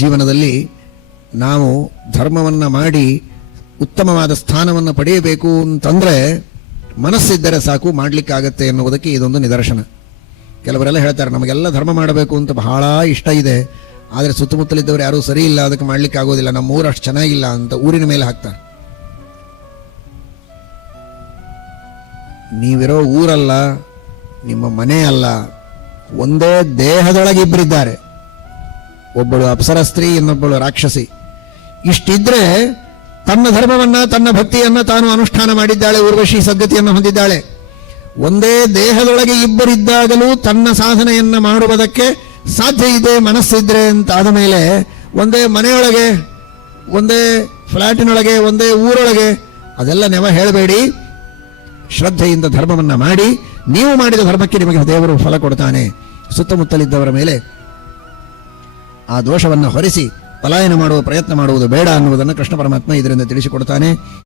ಜೀವನದಲ್ಲಿ ನಾವು ಧರ್ಮವನ್ನು ಮಾಡಿ ಉತ್ತಮವಾದ ಸ್ಥಾನವನ್ನು ಪಡೆಯಬೇಕು ಅಂತಂದರೆ ಮನಸ್ಸಿದ್ದರೆ ಸಾಕು, ಮಾಡಲಿಕ್ಕಾಗತ್ತೆ ಎನ್ನುವುದಕ್ಕೆ ಇದೊಂದು ನಿದರ್ಶನ. ಕೆಲವರೆಲ್ಲ ಹೇಳ್ತಾರೆ ನಮಗೆಲ್ಲ ಧರ್ಮ ಮಾಡಬೇಕು ಅಂತ ಬಹಳ ಇಷ್ಟ ಇದೆ, ಆದರೆ ಸುತ್ತಮುತ್ತಲಿದ್ದವರು ಯಾರೂ ಸರಿ ಇಲ್ಲ, ಅದಕ್ಕೆ ಮಾಡಲಿಕ್ಕೆ ಆಗೋದಿಲ್ಲ, ನಮ್ಮ ಊರು ಅಷ್ಟು ಚೆನ್ನಾಗಿಲ್ಲ ಅಂತ ಊರಿನ ಮೇಲೆ ಹಾಕ್ತಾರೆ. ನೀವಿರೋ ಊರಲ್ಲ, ನಿಮ್ಮ ಮನೆ ಅಲ್ಲ, ಒಂದೇ ದೇಹದೊಳಗೆ ಇಬ್ಬರಿದ್ದಾರೆ, ಒಬ್ಬಳು ಅಪ್ಸರ ಸ್ತ್ರೀ, ಇನ್ನೊಬ್ಬಳು ರಾಕ್ಷಸಿ. ಇಷ್ಟಿದ್ರೆ ತನ್ನ ಧರ್ಮವನ್ನ, ತನ್ನ ಭಕ್ತಿಯನ್ನ ತಾನು ಅನುಷ್ಠಾನ ಮಾಡಿದ್ದಾಳೆ, ಊರ್ವಶಿ ಸದ್ಗತಿಯನ್ನು ಹೊಂದಿದ್ದಾಳೆ. ಒಂದೇ ದೇಹದೊಳಗೆ ಇಬ್ಬರಿದ್ದಾಗಲೂ ತನ್ನ ಸಾಧನೆಯನ್ನ ಮಾಡುವುದಕ್ಕೆ ಸಾಧ್ಯ ಇದೆ ಮನಸ್ಸಿದ್ರೆ ಅಂತ ಆದ ಮೇಲೆ, ಒಂದೇ ಮನೆಯೊಳಗೆ, ಒಂದೇ ಫ್ಲಾಟಿನೊಳಗೆ, ಒಂದೇ ಊರೊಳಗೆ ಅದೆಲ್ಲ ನೆವ ಹೇಳಬೇಡಿ. ಶ್ರದ್ಧೆಯಿಂದ ಧರ್ಮವನ್ನ ಮಾಡಿ, ನೀವು ಮಾಡಿದ ಧರ್ಮಕ್ಕೆ ನಿಮಗೆ ದೇವರು ಫಲ ಕೊಡ್ತಾನೆ. ಸುತ್ತಮುತ್ತಲಿದ್ದವರ ಮೇಲೆ ಆ ದೋಷವನ್ನು ಹೊರಿಸಿ ಪಲಾಯನ ಮಾಡುವ ಪ್ರಯತ್ನ ಮಾಡುವುದು ಬೇಡ ಅನ್ನುವುದನ್ನು ಕೃಷ್ಣ ಪರಮಾತ್ಮ ಇದರಿಂದ ತಿಳಿಸಿಕೊಡ್ತಾನೆ.